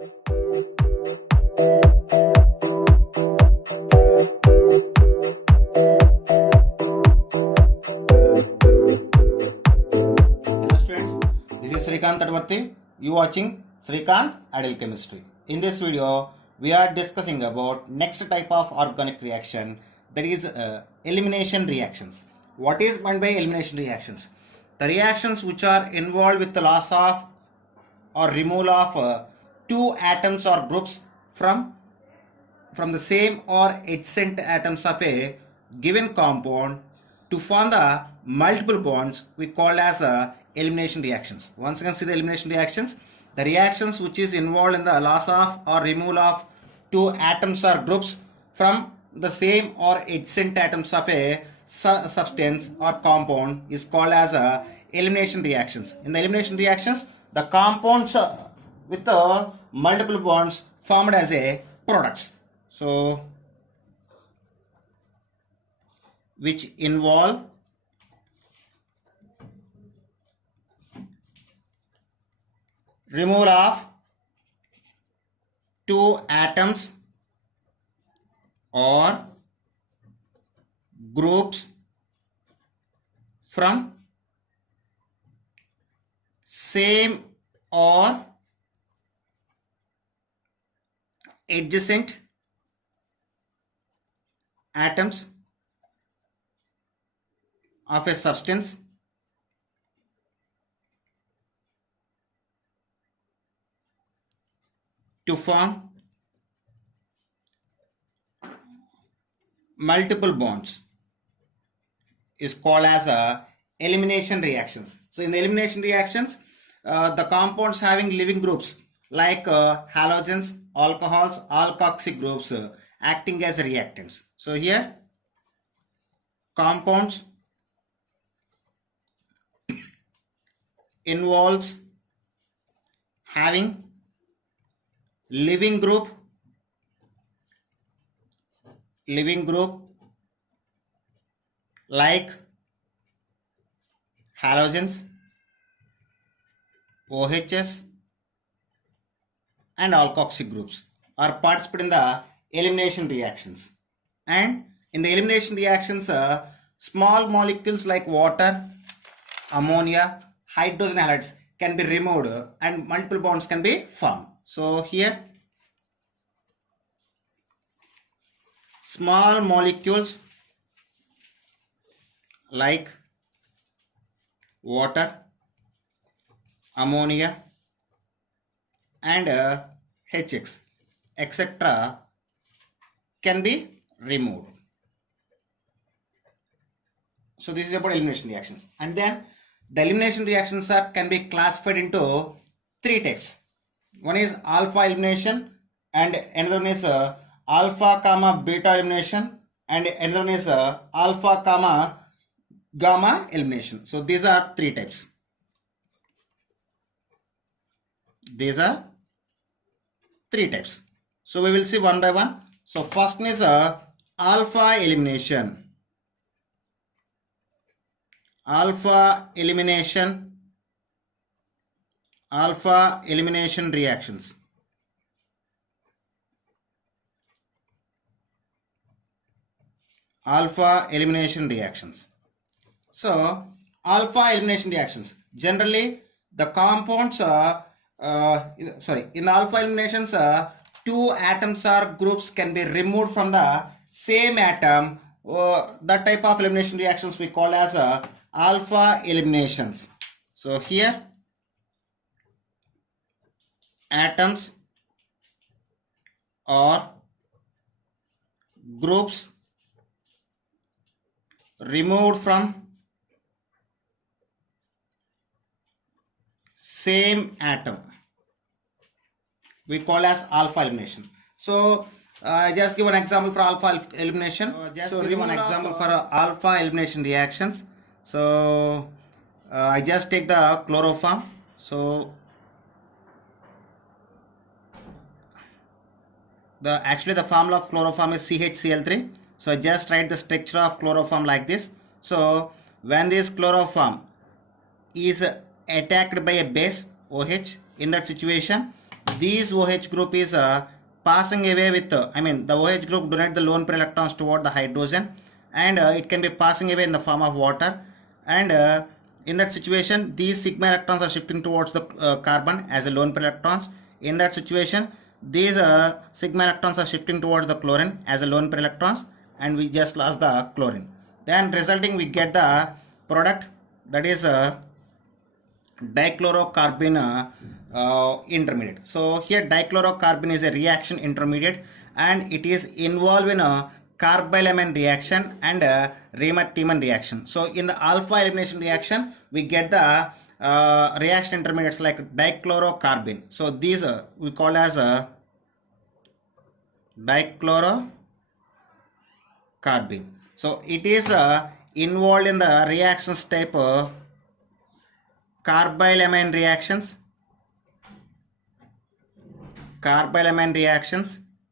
Students, this is Srikanth Tadvarti. You watching Srikanth Ideal Chemistry. In this video, we are discussing about next type of organic reaction, that is elimination reactions. What is meant by elimination reactions? The reactions which are involved with the loss of or removal of two atoms or groups from the same or adjacent atoms of a given compound to form the multiple bonds we call as elimination reactions. Once again, see the elimination reactions. The reactions which is involved in the loss of or removal of two atoms or groups from the same or adjacent atoms of a substance or compound is called as elimination reactions. In the elimination reactions, the compounds with multiple bonds formed as a products. So, which involve removal of two atoms or groups from same or adjacent atoms of a substance to form multiple bonds is called as elimination reactions. So in the elimination reactions, the compounds having living groups like halogens, alcohols, alkoxy groups acting as reactants. So here compounds involves having living group like halogens, OHs and alkoxy groups are participating in the elimination reactions. And in the elimination reactions, small molecules like water, ammonia, hydrogen halides can be removed and multiple bonds can be formed. So here small molecules like water, ammonia and HX etc. can be removed. So this is about elimination reactions. And then the elimination reactions can be classified into three types. One is alpha elimination and another one is alpha comma beta elimination and another one is alpha comma gamma elimination. So these are three types. These are three types. So we will see one by one. So first one is alpha elimination. Alpha elimination reactions. Alpha elimination reactions. So alpha elimination reactions, generally the compounds in alpha eliminations, two atoms or groups can be removed from the same atom. That type of elimination reactions we call as alpha eliminations. So here atoms or groups removed from same atom we call as alpha elimination. So just give an example for alpha elimination. So give one example for alpha elimination reactions. So I just take the chloroform. So actually the formula of chloroform is CHCl3. So I just write the structure of chloroform like this. So when this chloroform is attacked by a base OH, in that situation these OH group is passing away with, the OH group donate the lone pair electrons toward the hydrogen, and it can be passing away in the form of water, and in that situation these sigma electrons are shifting towards the carbon as a lone pair electrons. In that situation these sigma electrons are shifting towards the chlorine as a lone pair electrons, and we just lost the chlorine. Then resulting we get the product, that is dichlorocarbon intermediate. So here dichlorocarbon is a reaction intermediate, and it is involved in a carbylamine reaction and Riemann-Tiemann reaction. So in the alpha elimination reaction we get the reaction intermediates like dichlorocarbon. So these we call as dichlorocarbon. So it is involved in the reactions type carbylamine reactions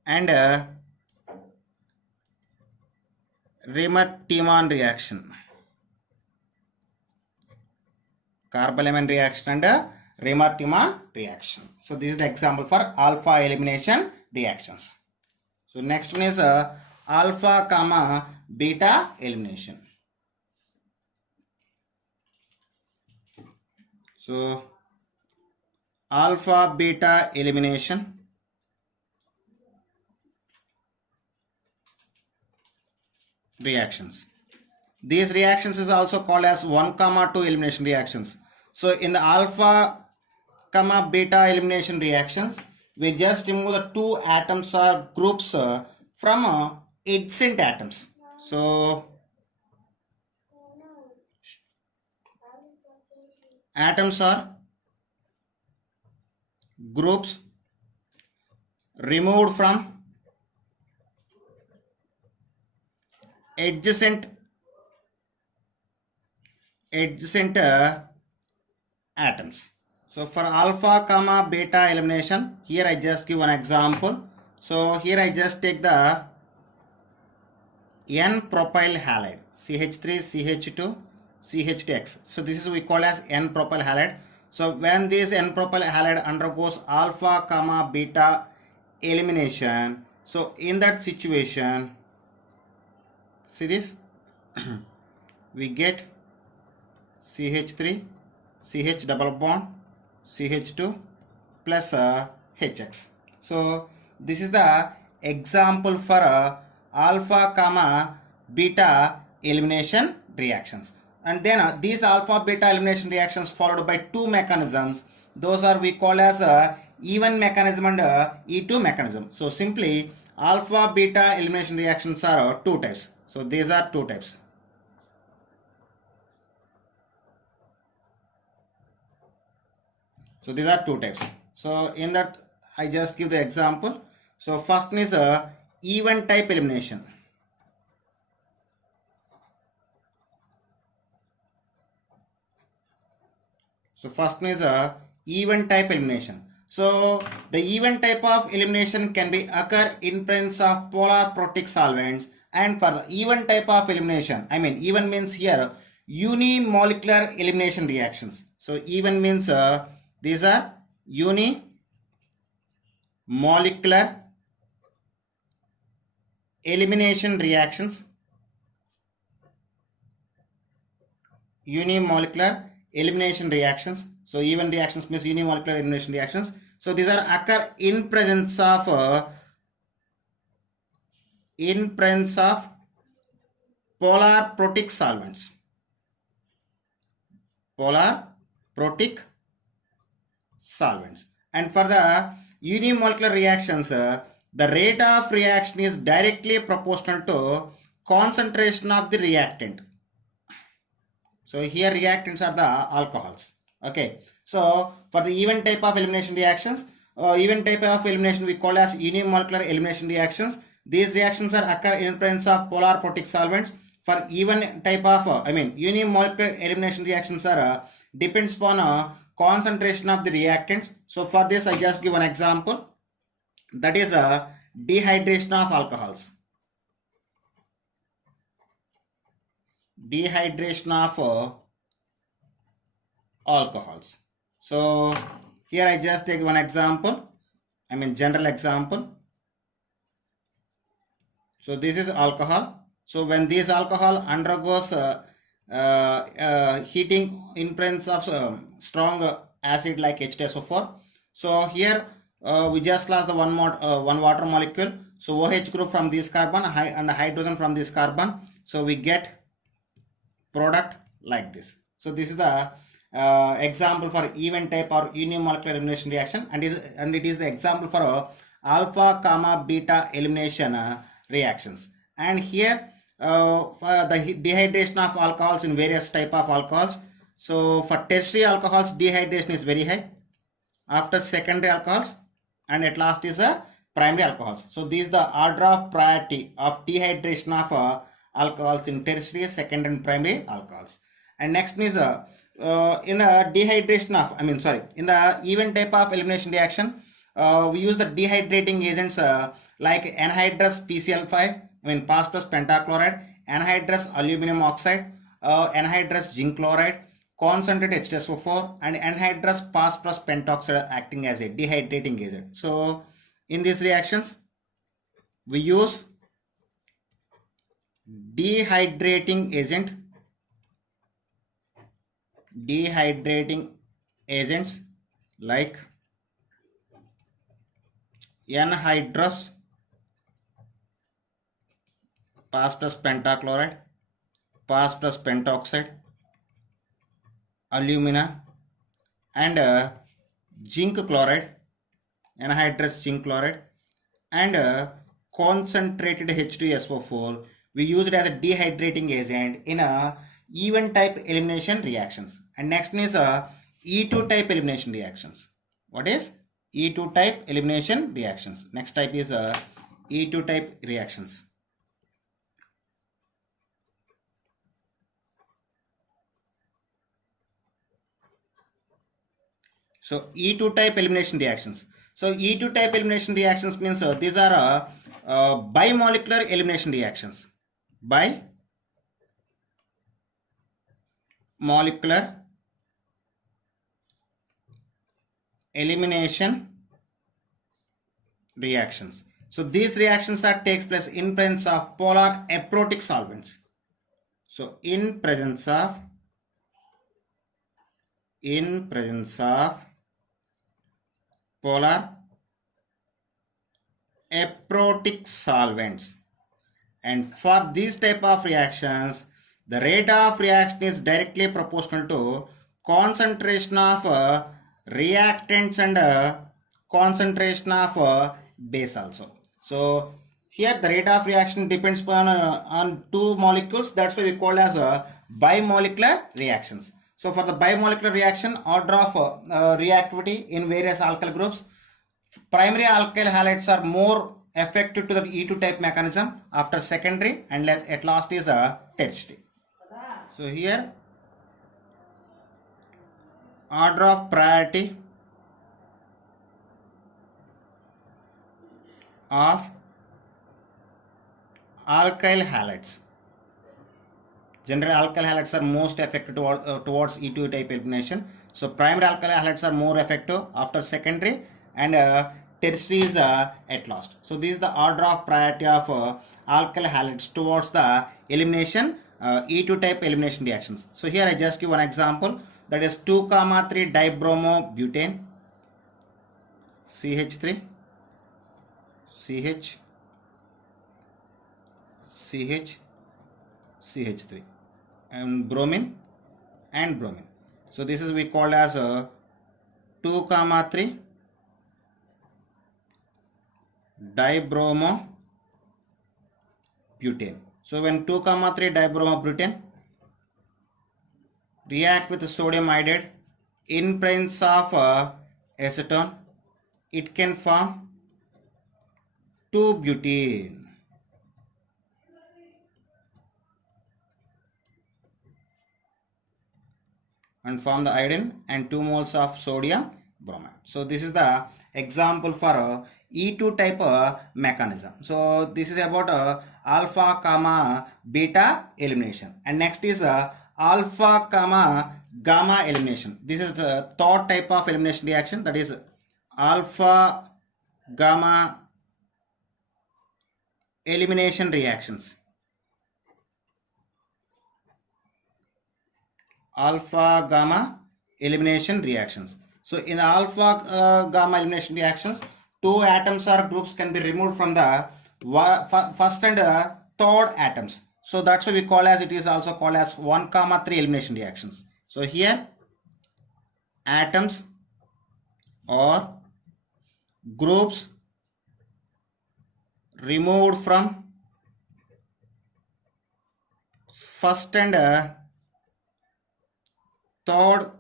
and Riemann-Tiemann reaction. Carbylamine reaction and Riemann-Tiemann reaction. So this is the example for alpha elimination reactions. So next one is alpha comma beta elimination. So alpha beta elimination. Reactions. These reactions is also called as 1,2 elimination reactions. So in the alpha comma beta elimination reactions, we just remove the two atoms or groups from adjacent atoms. So atoms are groups removed from adjacent atoms. So for alpha comma beta elimination, here I just give an example. So here I just take the N-propyl halide, CH3, CH2, CH2X. So this is we call as N-propyl halide. So when this N-propyl halide undergoes alpha comma beta elimination, so in that situation, see this, we get CH3, CH double bond, CH2 plus HX. So this is the example for alpha comma beta elimination reactions. And then these alpha beta elimination reactions followed by two mechanisms. Those are we call as E1 mechanism and E2 mechanism. So simply alpha beta elimination reactions are two types. So these are two types. So these are two types. So in that I just give the example. So first one is E1 type elimination. So first one is E1 type elimination. So the E1 type of elimination can be occur in presence of polar protic solvents. And for the E1 type of elimination, E1 means here unimolecular elimination reactions. So E1 means these are unimolecular elimination reactions. Unimolecular elimination reactions. So E1 reactions means unimolecular elimination reactions. So these are occur in presence of polar protic solvents. Polar protic solvents. And for the unimolecular reactions, the rate of reaction is directly proportional to concentration of the reactant. So here reactants are the alcohols. Okay. So for the E1 type of elimination reactions, E1 type of elimination we call as unimolecular elimination reactions. These reactions are occur in presence of polar protic solvents. For E1 type of unimolecular elimination reactions are depends upon concentration of the reactants. So for this I just give an example, that is dehydration of alcohols. Dehydration of alcohols. So here I just take one example. I mean general example. So this is alcohol. So when this alcohol undergoes heating in presence of strong acid like H2SO4. So here we just lost the one water molecule. So OH group from this carbon and hydrogen from this carbon. So we get product like this. So this is the example for even type or unimolecular elimination reaction, and it is the example for alpha comma beta elimination reactions. And here for the dehydration of alcohols in various type of alcohols. So for tertiary alcohols, dehydration is very high, after secondary alcohols, and at last is primary alcohols. So this is the order of priority of dehydration of alcohols in tertiary, secondary and primary alcohols. And next is in the dehydration of, in the even type of elimination reaction, we use the dehydrating agents like anhydrous PCl5, phosphorus pentachloride, anhydrous aluminum oxide, anhydrous zinc chloride, concentrated H2SO4, and anhydrous phosphorus pentoxide acting as a dehydrating agent. So in these reactions we use dehydrating agents like anhydrous phosphorus pentachloride, phosphorus pentoxide, alumina, and zinc chloride, anhydrous zinc chloride, and concentrated H2SO4. We use it as a dehydrating agent in a even type elimination reactions. And next is E2 type elimination reactions. What is E2 type elimination reactions? Next type is E2 type reactions. So E2 type elimination reactions. So E2 type elimination reactions means these are bimolecular elimination reactions. Bimolecular elimination reactions. So these reactions takes place in presence of polar aprotic solvents. So in presence of polar aprotic solvents. And for these type of reactions, the rate of reaction is directly proportional to concentration of reactants and concentration of base also. So here the rate of reaction depends on two molecules. That's why we call as bimolecular reactions. So for the bimolecular reaction, order of reactivity in various alkyl groups, primary alkyl halides are more effective to the E2 type mechanism after secondary, and at last is a tertiary. So here order of priority of alkyl halides. Generally alkyl halides are most effective towards E2 type elimination. So primary alkyl halides are more effective after secondary, and tertiary is at last. So this is the order of priority of alkyl halides towards the elimination E2 type elimination reactions. So here I just give one example, that is 2,3 dibromobutane, CH3, CH3, and bromine. So this is we called as 2,3 dibromobutane. So when 2,3 dibromobutane react with sodium iodide in presence of acetone, it can form 2-butene. And form the iodine and 2 moles of sodium bromide. So this is the example for E2 type mechanism. So this is about alpha comma beta elimination. And next is alpha comma gamma elimination. This is the third type of elimination reaction, that is alpha gamma elimination reactions. Alpha gamma elimination reactions. So in the alpha gamma elimination reactions, two atoms or groups can be removed from the first and third atoms. So that's why we call as, it is also called as 1,3 elimination reactions. So here atoms or groups removed from first and third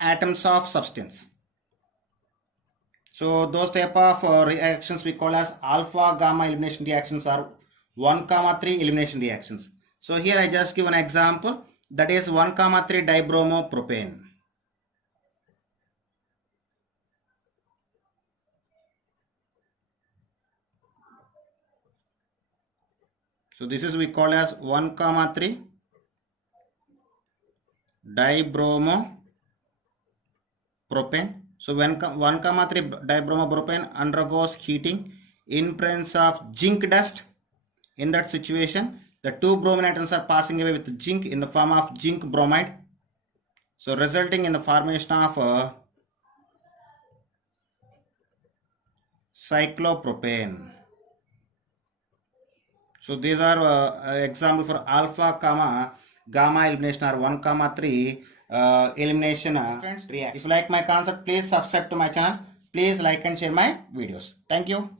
atoms of substance. So those type of reactions we call as alpha gamma elimination reactions or 1,3 elimination reactions. So here I just give an example, that is 1,3 dibromopropane. So this is we call as 1,3 dibromopropane. So when 1,3 dibromopropane undergoes heating in presence of zinc dust, in that situation the two bromine atoms are passing away with zinc in the form of zinc bromide, so resulting in the formation of cyclopropane. So these are example for alpha gamma elimination or 1,3 elimination. Friends, if you like my concept, please subscribe to my channel. Please like and share my videos. Thank you.